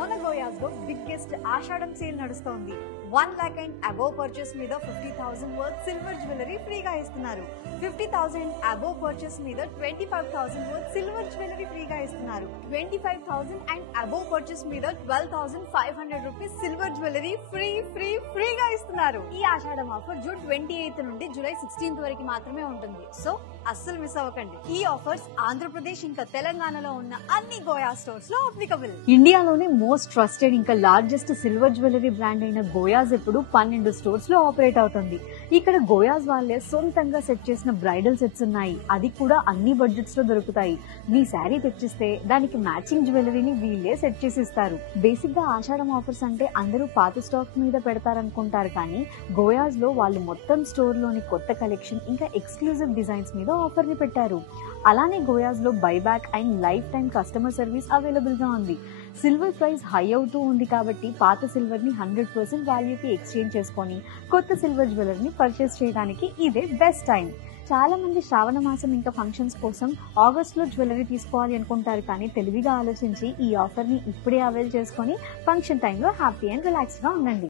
Monagoyas లో biggest ఆషాఢం sale నడుస్తోంది. 1 lakh and above purchase మీద 50,000 వర్త్ సిల్వర్ జ్యువెలరీ ఫ్రీగా ఇస్తున్నారు. 50,000 above purchase మీద 25,000 వర్త్ సిల్వర్ జ్యువెలరీ ఫ్రీగా ఇస్తున్నారు. 25,000 and above purchase మీద 12,500 రూపీస్ సిల్వర్ జ్యువెలరీ ఫ్రీగా ఇస్తున్నారు. ఈ ఆషాఢం ఆఫర్ జూన్ 28 నుండి జూలై 16 వరకు మాత్రమే ఉంటుంది. సో అస్సలు మిస్ అవ్వకండి. ఈ ఆఫర్స్ ఆంధ్రప్రదేశ్ ఇంకా తెలంగాణలో ఉన్న అన్ని గోయా స్టోర్స్ లో అప్లికబుల్. ఇండియాలోనే మోస్ట్ ట్రస్టెడ్ ఇంకా లార్జెస్ట్ సిల్వర్ జ్యువెలరీ బ్రాండ్ అయిన గోయాస్ ఇప్పుడు 12 స్టోర్స్ లో ఆపరేట్ అవుతుంది. ఇక్కడ గోయాస్ వాళ్ళే సొంతంగా సెట్ చేసిన బ్రైడల్ సెట్స్ ఉన్నాయి. అది కూడా అన్ని బడ్జెట్స్ లో దొరుకుతాయి. మీ శారీ తెచ్చిస్తే దానికి మ్యాచింగ్ జ్యువెలరీని వీళ్ళే సెట్ చేసి ఇస్తారు. బేసిక్ గా ఆషాఢం ఆఫర్స్ అంటే అందరూ పాత స్టాక్ మీద పెడతారనుకుంటారు, కానీ గోయాస్ లో వాళ్ళు మొత్తం స్టోర్ లోని కొత్త కలెక్షన్ ఇంకా ఎక్స్క్లూజివ్ డిజైన్స్ మీద ఆఫర్ ని పెట్టారు. అలానే గోయాస్ లో buyback and life time customer service available గా ఉంది. సిల్వర్ ప్రైస్ హై అవుతూ ఉంది కాబట్టి పాత సిల్వర్ ని 100% వాల్యూకి ఎక్స్చేంజ్ చేసుకొని కొత్త సిల్వర్ జ్యువెలరీని పర్చేస్ చేయడానికి ఇదే బెస్ట్ టైం. చాలా మంది శ్రావణ మాసం ఇంకా ఫంక్షన్స్ కోసం ఆగస్ట్ లో జ్యువెలరీ తీసుకోవాలి అనుకుంటారు, కానీ తెలివిగా ఆలోచించి ఈ ఆఫర్ ని ఇప్పుడే అవైల్ చేసుకొని ఫంక్షన్ టైంలో హ్యాపీ అండ్ రిలాక్స్ గా ఉండండి.